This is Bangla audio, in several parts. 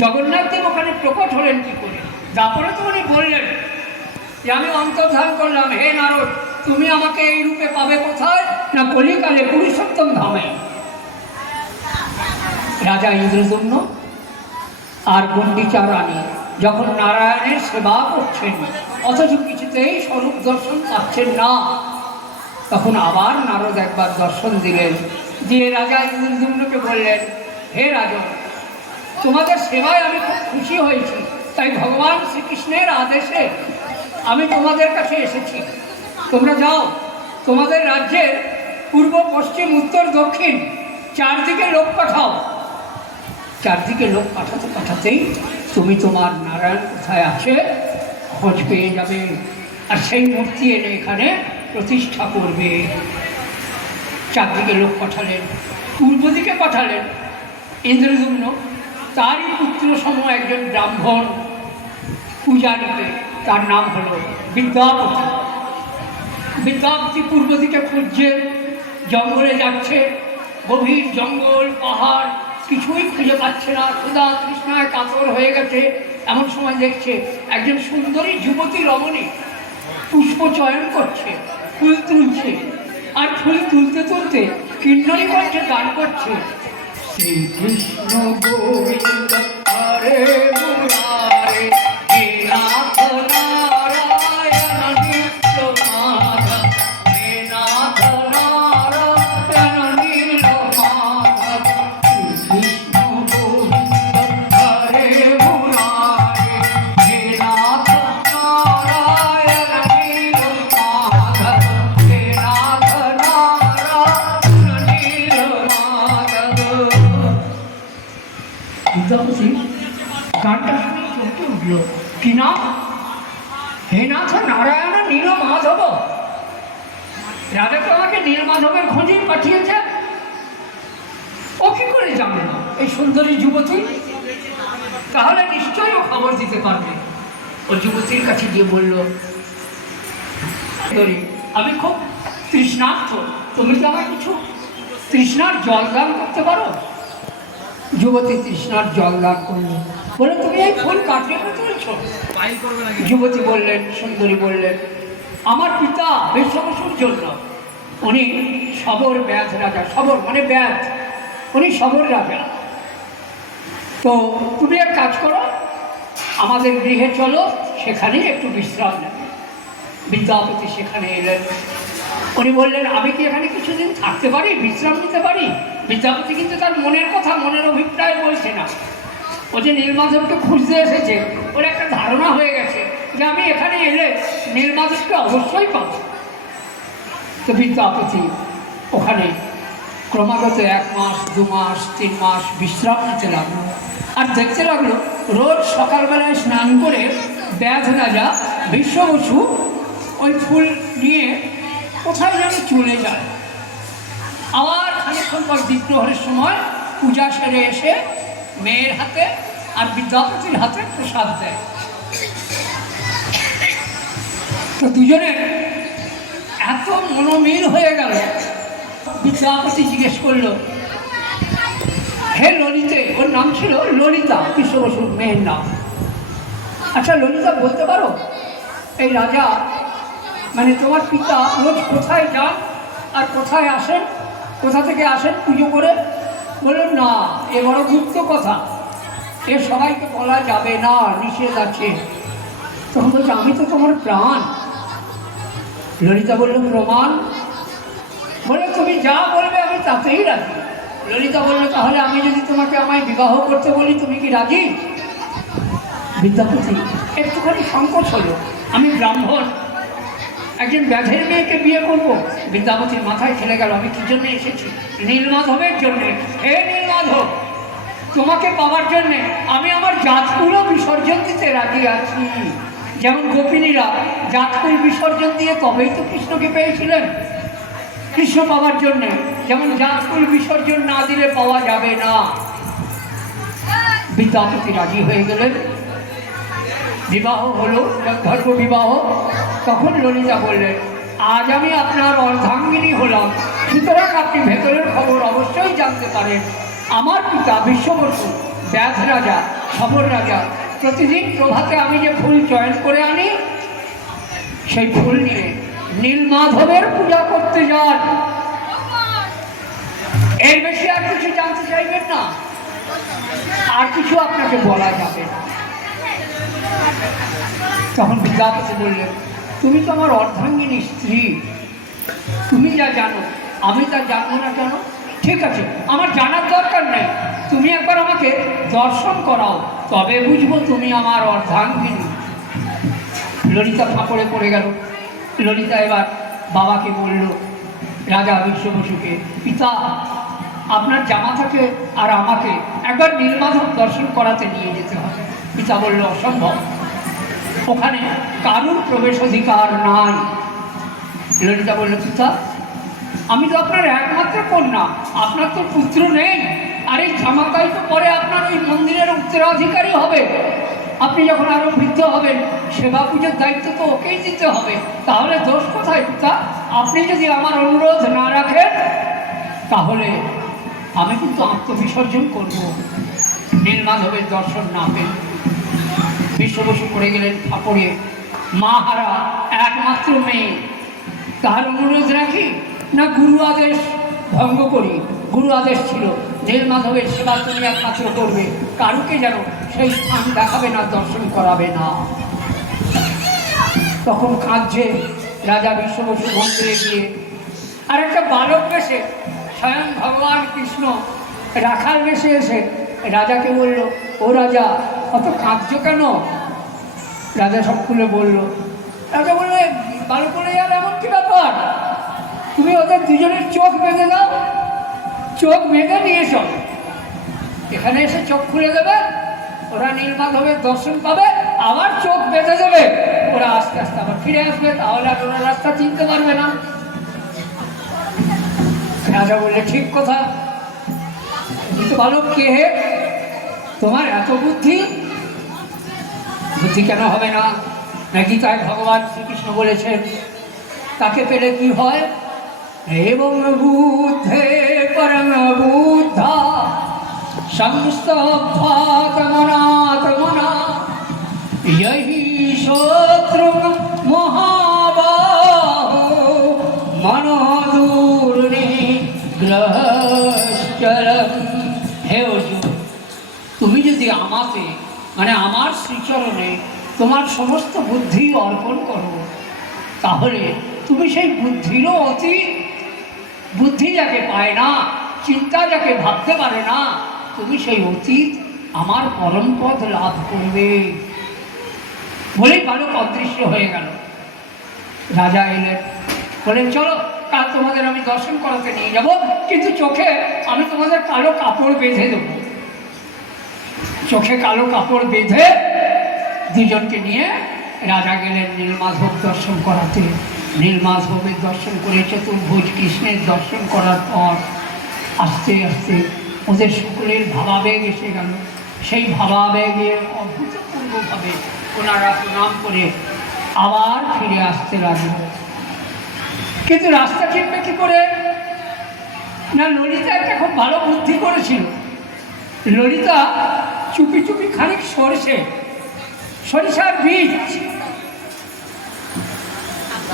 জগন্নাথ দেব ওখানে প্রকট হলেন কি করে? তারপরে তো উনি বললেন যে আমি অন্তর্ধান করলাম, হে নারদ, তুমি আমাকে এই রূপে পাবে কোথায়? না কলিকালে পুরুষোত্তম ধামে। রাজা ইন্দ্রদম্ন আর গুন্ডিচা রানী যখন নারায়ণের সেবা করছেন অথচ কিছুতেই স্বরূপ দর্শন পাচ্ছেন না, তখন আবার নারদ একবার দর্শন দিলেন, দিয়ে রাজা ইন্দ্রদম্নকে বললেন, হে রাজন, তোমাদের সেবায় আমি খুব খুশি হয়েছি, তাই ভগবান শ্রীকৃষ্ণের আদেশে আমি তোমাদের কাছে এসেছি। তোমরা যাও, তোমাদের রাজ্যের পূর্ব পশ্চিম উত্তর দক্ষিণ চারদিকে লোক পাঠাও। চারদিকে লোক পাঠাতে পাঠাতেই তুমি তোমার নারায়ণ কোথায় আছে খোঁজ পেয়ে যাবে, আর সেই মূর্তি এনে এখানে প্রতিষ্ঠা করবে। চারদিকে লোক পাঠালেন, পূর্ব দিকে পাঠালেন ইন্দ্রদম্ন, তারই পুত্র সম একজন ব্রাহ্মণ পূজারীকে, তার নাম হলো বিদ্যাপতি। বিদ্যাপতি পূর্ব দিকে খুঁজছে, জঙ্গলে যাচ্ছে, গভীর জঙ্গল পাহাড়, কিছুই খুঁজে পাচ্ছে না, ক্ষুধা তৃষ্ণায় কাতর হয়ে গেছে। এমন সময় দেখছে একজন সুন্দরী যুবতী রমণী পুষ্প চয়ন করছে, ফুল তুলছে, আর ফুল তুলতে তুলতে কিন্নরী কণ্ঠে গান করছে, শ্রীকৃষ্ণ গোবিন্দ হরে মুরারে হে নাথ নারায়ণ নীলমাধব, হে নাথ নারায়ণ নীলমাধব, শ্রীকৃষ্ণ গোবিন্দ হরে মুরারে হে নাথ নারায়ণ নীলমাধব, হে নাথ নারায়ণ নীলমাধব। বিদ্যাপতি গানটা শুনে চমকে উঠল, কি না, হে নাথ নারায়ণ নীলমাধব, রাজা তো আমাকে নীলমাধবের খোঁজেই পাঠিয়েছে। ও কি করে জানে না এই সুন্দরী যুবতী? তাহলে নিশ্চয়ই ও খবর দিতে পারবে। ও যুবতীর কাছে গিয়ে বলল, আমি খুব তৃষ্ণার্ত, তুমি কি আমার কিছু তৃষ্ণার জল দান করতে পারো? যুবতী তৃষ্ণার জল দান করল, বলে তুমি এই ফুল কাটিয়ে তুলছো? যুবতী বললেন, সুন্দরী বললেন, আমার পিতা বিশ্ববসুর জন্য, উনি সবর ব্যাধ রাজা, সবর মানে ব্যাধ, উনি সবর রাজা। তো তুমি এক কাজ করো, আমাদের গৃহে চলো, সেখানেই একটু বিশ্রাম নেবে। বিদ্যাপতি সেখানে এলেন। উনি বললেন, আমি কি এখানে কিছুদিন থাকতে পারি, বিশ্রাম নিতে পারি? বিদ্যাপতি কিন্তু তার মনের কথা, মনের অভিপ্রায় বলছে না। ও যে নীলমাধবকে খুঁজতে এসেছে, ওর একটা ধারণা হয়ে গেছে যে আমি এখানে এলে নীলমাধবকে অবশ্যই পাব। তো বিদ্যাপতি ওখানে ক্রমাগত 1 মাস 2 মাস 3 মাস বিশ্রাম নিতে লাগলো, আর দেখতে লাগলো রোজ সকালবেলায় স্নান করে ব্যাধ রাজা বিশ্ববসু ওই ফুল নিয়ে কোথায় যেন চলে যায়। আবার খানিকক্ষণ পর বিগ্রহের সময় পূজা সেরে এসে মেয়ের হাতে আর বিদ্যাপতির হাতে প্রসাদ দেয়। তো দুজনের এত মনোমিল হয়ে গেল, বিদ্যাপতি জিজ্ঞেস করলো, হে ললিতে, ওর নাম ছিল ললিতা, বিশ্ববসুর মেয়ের নাম, আচ্ছা ললিতা বলতে পারো এই রাজা মানে তোমার পিতা রোজ কোথায় যান আর কোথায় আসেন, কোথা থেকে আসেন পুজো করে? বললেন, না, এ বড় গুপ্ত কথা, এ সবাইকে বলা যাবে না, নিষেধ আছে। তখন বলছে, আমি তো তোমার প্রাণ। ললিতা বলল, প্রমাণ? বলে, তুমি যা বলবে আমি তাতেই রাজি। ললিতা বলল, তাহলে আমি যদি তোমাকে আমায় বিবাহ করতে বলি, তুমি কি রাজি? বিদ্যাপতি একটুখানি সংকোচ হলো, আমি ব্রাহ্মণ, একজন ব্যাধের মেয়েকে বিয়ে করব? বিদ্যাপতির মাথায় খেলে গেল, আমি কি জন্য এসেছি? নীলমাধবের জন্যে। হে নীলমাধব, তোমাকে পাওয়ার জন্যে আমি আমার জাতকুলও বিসর্জন দিতে রাজি আছি। যেমন গোপিনীরা জাতকুল বিসর্জন দিয়ে তবেই তো কৃষ্ণকে পেয়েছিলেন। কৃষ্ণ পাওয়ার জন্যে যেমন জাতকুল বিসর্জন না দিলে পাওয়া যাবে না। বিদ্যাপতি রাজি হয়ে গেলেন, বিবাহ হলো, গন্ধর্ব বিবাহ। তখন ললিতা বললেন, আজ আমি আপনার অর্ধাঙ্গিনী হলাম, সুতরাং আপনি ভেতরের খবর অবশ্যই জানতে পারেন। আমার পিতা বিশ্ববসু ব্যাধ রাজা খবর রাজা, প্রতিদিন প্রভাতে আমি যে ফুল চয়ন করে আনি সেই ফুল নিয়ে নীলমাধবের পূজা করতে যান। এর বেশি আর কিছু জানতে চাইবেন না, আর কিছু আপনাকে বলা যাবে না। তখন বিদ্যাপতি বললেন, তুমি তো আমার অর্ধাঙ্গিনী স্ত্রী, তুমি যা জানো আমি তা জানবো না কেন? ঠিক আছে, আমার জানার দরকার নেই, তুমি একবার আমাকে দর্শন করাও, তবে বুঝবো তুমি আমার অর্ধাঙ্গিনী। ললিতা ফাঁপড়ে পড়ে গেল। ললিতা এবার বাবাকে বলল, রাজা বিশ্ব বসুকে, পিতা আপনার জামাতাকে আর আমাকে একবার নীলমাধব দর্শন করাতে নিয়ে যেতে হবে। পিতা বলল, অসম্ভব, ওখানে কারুর প্রবেশ অধিকার নাই। ললিতা বলল, পিতা আমি তো আপনার একমাত্র কন্যা, আপনার তো পুত্র নেই, আর এই জামাতাই তো পরে আপনার ওই মন্দিরের উত্তরাধিকারী হবে। আপনি যখন আরো বৃদ্ধ হবেন, সেবা পুজোর দায়িত্ব তো ওকেই দিতে হবে, তাহলে দোষ কোথায় পিতা? আপনি যদি আমার অনুরোধ না রাখেন তাহলে আমি কিন্তু আত্মবিসর্জন করব, নীলমাধবের দর্শন না পেয়ে। বিশ্ব বসু করে গেলেন ফাপড়ে। মা হারা একমাত্র মেয়ে, তার অনুরোধ রাখি না গুরু আদেশ ভঙ্গ করি? গুরু আদেশ ছিল নীলমাধবের সেবা তুমি একমাত্র করবে, কারুকে যেন সেই স্থান দেখাবে না, দর্শন করাবে না। তখন কাঁদছে রাজা বিশ্ব বসু মন্দিরে গিয়ে, আর একটা বালক বেশে স্বয়ং ভগবান কৃষ্ণ রাখাল বেশে এসে রাজাকে বলল, ও রাজা অত কাঁদছো কেন? রাজা সব খুলে বলল। রাজা বললে, বালক বলে, আর এমন কি ব্যাপার, তুমি ওদের দুজনের চোখ বেঁধে দাও, চোখ বেঁধে নিয়ে চল, এখানে এসে চোখ খুলে দেবে, ওরা নীলমাধবের দর্শন পাবে, আবার চোখ বেঁধে দেবে, ওরা আস্তে আস্তে আবার ফিরে আসবে, তাহলে আর ওরা রাস্তা চিনতে পারবে না। রাজা বললে, ঠিক কথা, কিন্তু বালক কে হে, তোমার এত বুদ্ধি? বুদ্ধি কেন হবে না? নাকি তাই ভগবান শ্রীকৃষ্ণ বলেছেন, তাকে পেলে কি হয়? এবং বুদ্ধে পরম বুদ্ধা সংস্তভাতমনাত্মনা यही शत्रु महाबाहो मनोदूरने গ্রহশ্চরম। হে অর্জুন, তুমি যদি আমাকে মানে আমার শ্রীচরণে তোমার সমস্ত বুদ্ধি অর্পণ করো, তাহলে তুমি সেই বুদ্ধিরও অতীত, বুদ্ধি যাকে পায় না, চিন্তা যাকে ভাবতে পারে না, তুমি সেই অতীত আমার পরম পদ লাভ করবে। বলেই বালক অদৃশ্য হয়ে গেল। রাজা এলেন, বলেন, চলো কাল তোমাদের আমি দর্শন করাতে নিয়ে যাব, কিন্তু চোখে আমি তোমাদের কালো কাপড় বেঁধে দেবো। চোখে কালো কাপড় বেঁধে দুজনকে নিয়ে রাজা গেলেন নীলমাধব দর্শন করাতে। নীলমাধবের দর্শন করে চতুর্ভুজ কৃষ্ণের দর্শন করার পর আস্তে আস্তে ওদের সকলের ভাবাবেগ এসে গেল। সেই ভাবাবেগে অভূতপূর্বভাবে ওনারা প্রণাম করে আবার ফিরে আসতে লাগলো। কিন্তু রাস্তা চিনবে কি করে? না, ললিতা একটা খুব ভালো বুদ্ধি করেছিল। ললিতা চুপি চুপি খানিক সরিষার বীজ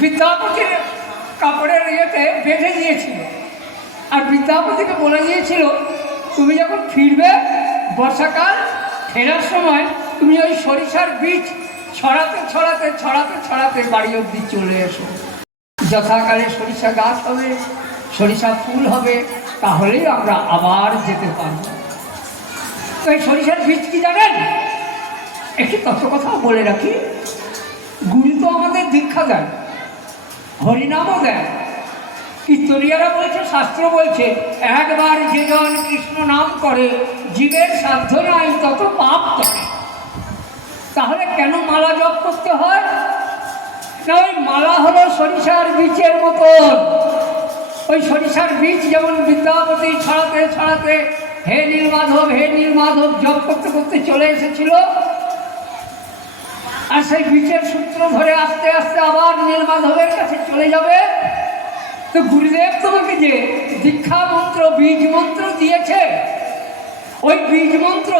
বিদ্যাপতির কাপড়ের ইয়েতে বেঁধে দিয়েছিল, আর বিদ্যাপতিকে বলে দিয়েছিল, তুমি যখন ফিরবে বর্ষাকাল, ফেরার সময় তুমি ওই সরিষার বীজ ছড়াতে ছড়াতে ছড়াতে ছড়াতে বাড়ি অবধি চলে এসো। যথাকালে সরিষা গাছ হবে, সরিষা ফুল হবে, তাহলেই আমরা আবার যেতে পারব। তো এই সরিষার বীজ কি জানেন? একটি তত্ত্ব কথাও বলে রাখি, গুরু তো আমাদের দীক্ষা দেন, হরিনামও দেন, কীর্তনিয়ারা বলছে, শাস্ত্র বলছে, একবার যেজন কৃষ্ণ নাম করে জীবের সাধ্য নাই তত পাপ করে। তাহলে কেন মালা জপ করতে হয়? না, ওই মালা হলো সরিষার বীজের মতন। ওই সরিষার বীজ যেমন বিদ্যাপতি ছড়াতে ছড়াতে হে নীলমাধব হে নীলমাধব জপ করতে করতে চলে এসেছিল, আর সেই বীজের সূত্র ধরে আস্তে আস্তে আবার নীলমাধবের কাছে চলে যাবে। তো গুরুদেব তোমাকে যে দীক্ষা মন্ত্র বীজ মন্ত্র দিয়েছে, ওই বীজ মন্ত্র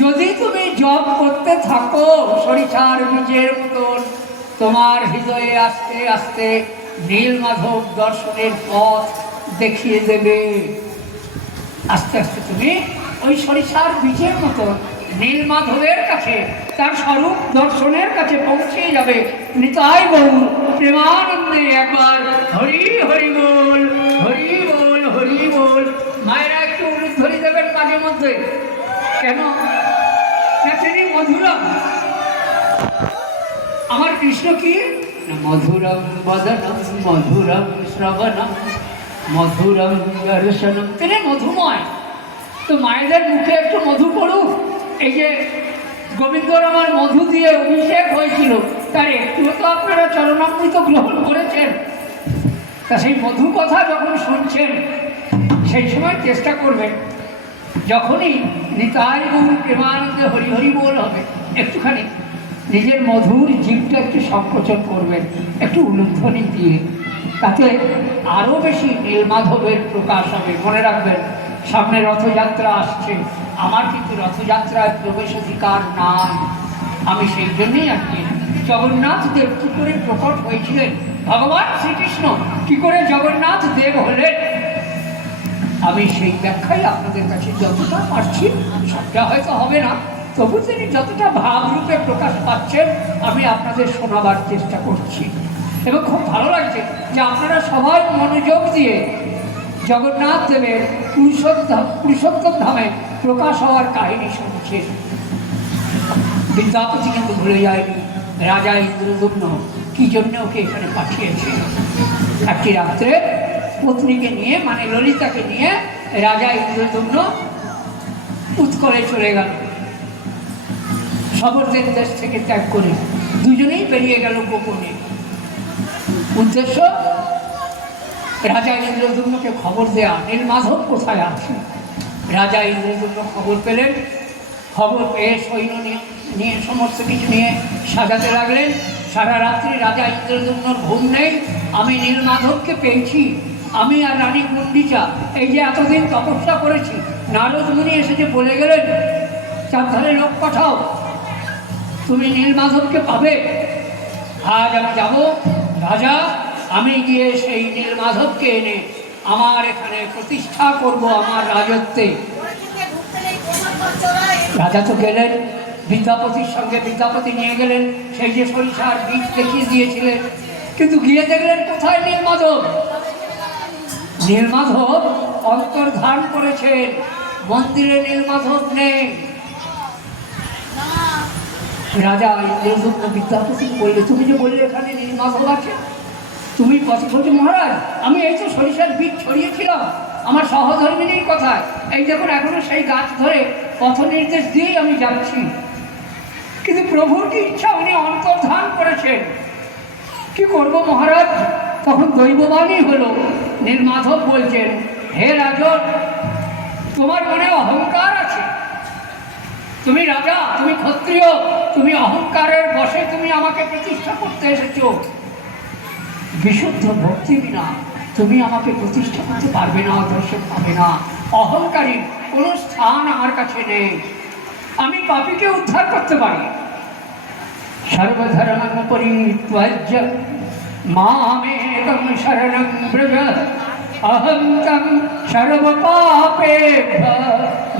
যদি তুমি জপ করতে থাকো সরিষার বীজের মতন, তোমার হৃদয়ে আস্তে আস্তে নীলমাধব দর্শনের পথ দেখিয়ে দেবে। আস্তে আস্তে তুমি ওই সরিষার বীজের মতন নীলমাধবের কাছে, তার স্বরূপ দর্শনের কাছে পৌঁছে যাবে। নিতাই গৌর প্রেমানন্দে একবার হরি হরি বল, হরি বল, হরি বল। মায়েরা একটু উলুধ্বনি দেবেন মাঝে মধ্যে। কেন? তিনি মধুরম। আমার কৃষ্ণ কি? মধুরম বদনম, মধুরম শ্রবণম, মধুরম দর্শনম। তিনি মধুময়। তো মায়েদের মুখে একটু মধু পড়ুক। এই যে গোবিন্দর আমার মধু দিয়ে অভিষেক হয়েছিল, তার একটুও তো আপনারা চরণামৃত গ্রহণ করেছেন। তা সেই মধু কথা যখন শুনছেন, সেই সময় চেষ্টা করবেন, যখনই নিতাই গৌর প্রেমানন্দে হরি হরি বল হবে, একটুখানি নিজের মধুর জীবটা একটু সংকোচন করবেন, একটু উলুধ্বনি দিয়ে। তাতে আরও বেশি নীলমাধবের প্রকাশ হবে। মনে রাখবেন, সামনে রথযাত্রা আসছে। আমার কিন্তু রথযাত্রায় প্রবেশাধিকার নাই। আমি সেই জন্যই আজকে জগন্নাথ দেব কী করে প্রকট হয়েছিলেন, ভগবান শ্রীকৃষ্ণ কী করে জগন্নাথ দেব হলেন, আমি সেই ব্যাখ্যাই আপনাদের কাছে যতটা পারছি, সবটা হয়তো হবে না, তবু তিনি যতটা ভাবরূপে প্রকাশ পাচ্ছেন আমি আপনাদের শোনাবার চেষ্টা করছি। এবং খুব ভালো লাগছে যে আপনারা সবাই মনোযোগ দিয়ে জগন্নাথ দেবের পুরুষোত্তম ধামে প্রকাশ হওয়ার কাহিনী শুনছেন। বিদ্যাপতি কিন্তু ভুলে যায়নি রাজা ইন্দ্রদুম্ন কি জন্য ওকে এখানে পাঠিয়েছে। একটি রাত্রে পত্নীকে নিয়ে, মানে ললিতাকে নিয়ে রাজা ইন্দ্রদুম্ন উৎকলে চলে গেল, শবরদের দেশ থেকে ত্যাগ করে। দুজনেই বেরিয়ে গেল গোপনে। উদ্দেশ্য রাজা ইন্দ্রদুম্নকে খবর দেয়া নীলমাধব কোথায় আছে। রাজা ইন্দ্রদুম্ন খবর পেলেন। খবর পেয়ে সৈন্য নিয়ে সমস্ত কিছু নিয়ে সাজাতে লাগলেন। সারা রাত্রি রাজা ইন্দ্রদুম্নর ঘুম নেই। আমি নীলমাধবকে পেয়েছি, আমি আর রানী গুন্ডিচা এই যে এতদিন তপস্যা করেছি, নারদ মুনি এসেছে বলে গেলেন চারধারে লোক পাঠাও, তুমি নীলমাধবকে পাবে। আজ আমি যাব রাজা, আমি গিয়ে সেই নীলমাধবকে এনে আমার এখানে প্রতিষ্ঠা করব আমার রাজত্বে। রাজা তো গেলেন বিদ্যাপতির সঙ্গে, বিদ্যাপতি নিয়ে গেলেন সেই যে সরিষার বীজ দেখিয়ে দিয়েছিলেন, কিন্তু গিয়ে দেখলেন কোথায় নীলমাধব। নীলমাধব অন্তর্ধান করেছেন, মন্দিরে নীলমাধব নেই। রাজা ইন্দ্রদুম্ন বিদ্যাপতি বললে, তুমি যে বললে এখানে নীলমাধব আছে, তুমি পথখোঁজ মহারাজ, আমি এই তো সরিষার বীজ ছড়িয়েছিলাম আমার সহধর্মিনীর কথায়, এই দেখুন এখনো সেই গাছ ধরে পথ নির্দেশ দিয়েই আমি যাচ্ছি। কিন্তু প্রভুর কি ইচ্ছা, উনি অন্তর্ধান করেছেন। কি করব মহারাজ? তখন দৈববাণী হলো, নীলমাধব বলছেন, হে রাজন, তোমার মনে অহংকার আছে, তুমি রাজা, তুমি ক্ষত্রিয়, তুমি অহংকারের বশে তুমি আমাকে প্রতিষ্ঠা করতে এসেছো। বিশুদ্ধ ভক্তি বিনা তুমি আমাকে প্রতিষ্ঠা করতে পারবে না, দর্শন পাবে না। অহংকারীর কোনো স্থান আমার কাছে নেই। আমি পাপীকে উদ্ধার করতে পারি। সর্বধর্ম পরিত্যাজ্য মামেকং শরণং ব্রজ, অহং তং সর্বপাপেভ্যো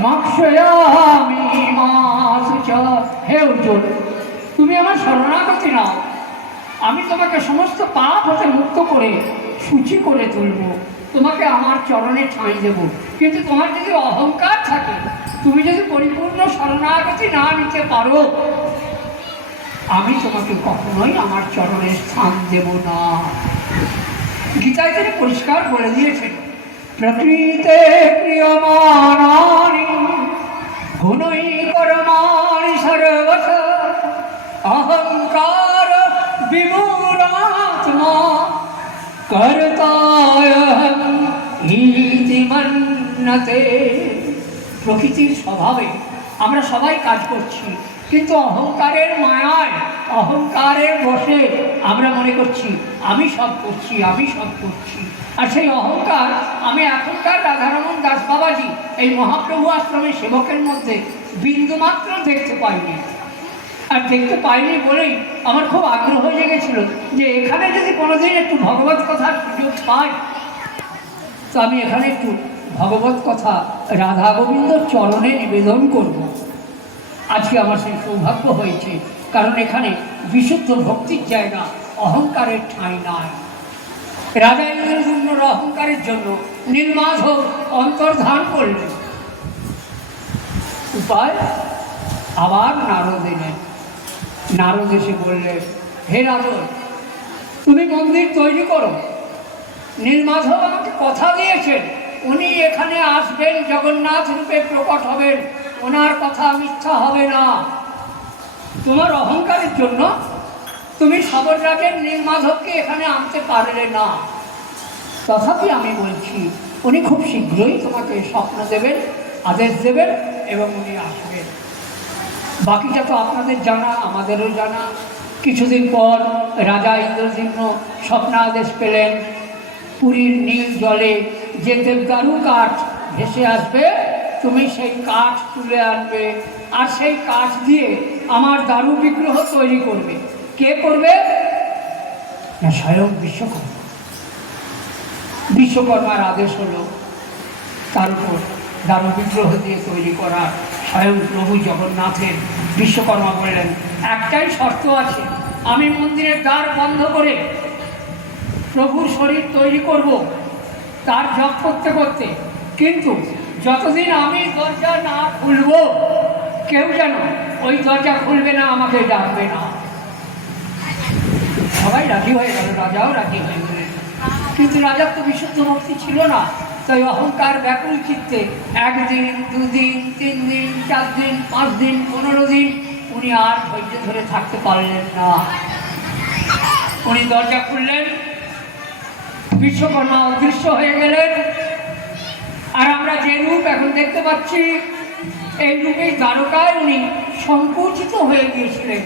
মোক্ষয়ামি মা শুচা। হে অর্জুন, তুমি আমার শরণাগতি নাও, আমি তোমাকে সমস্ত পাপ হতে মুক্ত করে সূচি করে তুলব, তোমাকে আমার চরণে ঠাঁই দেব। কিন্তু তোমার যদি অহংকার থাকে, তুমি যদি পরিপূর্ণ শরণাগতি না নিতে পারো, আমি তোমাকে কখনোই আমার চরণে স্থান দেব না। গীতায় তিনি পরিষ্কার বলে দিয়েছেন, প্রকৃতে প্রিয়মানানি গুণৈ কর্মাণি সর্বশ, অহংকার বিমূঢ়াত্মা কর্তায়হং ইতি মন্যতে। প্রকৃতির স্বভাবে আমরা সবাই কাজ করছি, কিন্তু অহংকারের মায়ায়, অহংকারের বশে আমরা মনে করছি আমি সব করছি, আমি সব করছি। আর সেই অহংকার, আমি এখনকার রাধারমণ দাস বাবাজি এই মহাপ্রভু আশ্রমের সেবকের মধ্যে বিন্দুমাত্র দেখতে পাইনি। আর দেখতে পাইনি বলেই আমার খুব আগ্রহ জেগেছিল যে এখানে যদি কোনোদিন একটু ভগবত কথার সুযোগ পাই, তো আমি এখানে একটু ভগবত কথা রাধা গোবিন্দর চরণে নিবেদন করব। আজকে আমার সেই সৌভাগ্য হয়েছে, কারণ এখানে বিশুদ্ধ ভক্তির জায়গা, অহংকারের ঠাঁই নাই। রাজা ইন্দ্রদ্যুম্নর অহংকারের জন্য নীলমাধব অন্তর্ধান করলেন। উপায় আবার নারদ এলেন। নারদ এসে বললেন, হে রাজন, তুমি মন্দির তৈরি করো। নীলমাধব আমাকে কথা দিয়েছেন, উনি এখানে আসবেন, জগন্নাথ রূপে প্রকট হবেন, ওনার কথা মিথ্যা হবে না। তোমার অহংকারের জন্য তুমি সবররাজের নীলমাধবকে এখানে আনতে পারলে না। তথাপি আমি বলছি, উনি খুব শীঘ্রই তোমাকে স্বপ্ন দেবেন, আদেশ দেবেন এবং উনি আসবেন। বাকিটা তো আপনাদের জানা, আমাদেরও জানা। কিছুদিন পর রাজা ইন্দ্রদ্যুম্ন স্বপ্নাদেশ পেলেন, পুরীর নীল জলে যে দেবদারু কাঠ ভেসে আসবে, তুমি সেই কাঠ তুলে আনবে, আর সেই কাঠ দিয়ে আমার দারু বিগ্রহ তৈরি করবে। কে করবে? না, স্বয়ং বিশ্বকর্মা। বিশ্বকর্মার আদেশ হলো তার উপর দারু বিগ্রহ দিয়ে তৈরি করা স্বয়ং প্রভু জগন্নাথের। বিশ্বকর্মা বললেন, একটাই শর্ত আছে, আমি মন্দিরের দ্বার বন্ধ করে প্রভুর শরীর তৈরি করব তার জপ করতে করতে, কিন্তু যতদিন আমি দরজা না খুলব, কেউ যেন ওই দরজা খুলবে না, আমাকে ডাকবে না। সবাই রাজি হয়ে গেল, রাজাও রাজি হয়ে গেলেন। কিন্তু রাজার তো বিশুদ্ধ ভক্তি ছিল না, তাই অহংকার ব্যাকুল চিত্তে 1 দিন, 2 দিন, 3 দিন, 4 দিন, 5 দিন, 15 দিন উনি আর ধৈর্য ধরে থাকতে পারলেন না। উনি দরজা খুললেন, বিশ্বকর্মা অদৃশ্য হয়ে গেলেন। আর আমরা যে রূপ এখন দেখতে পাচ্ছি, এই রূপেই দ্বারকায় উনি সংকুচিত হয়ে গিয়েছিলেন।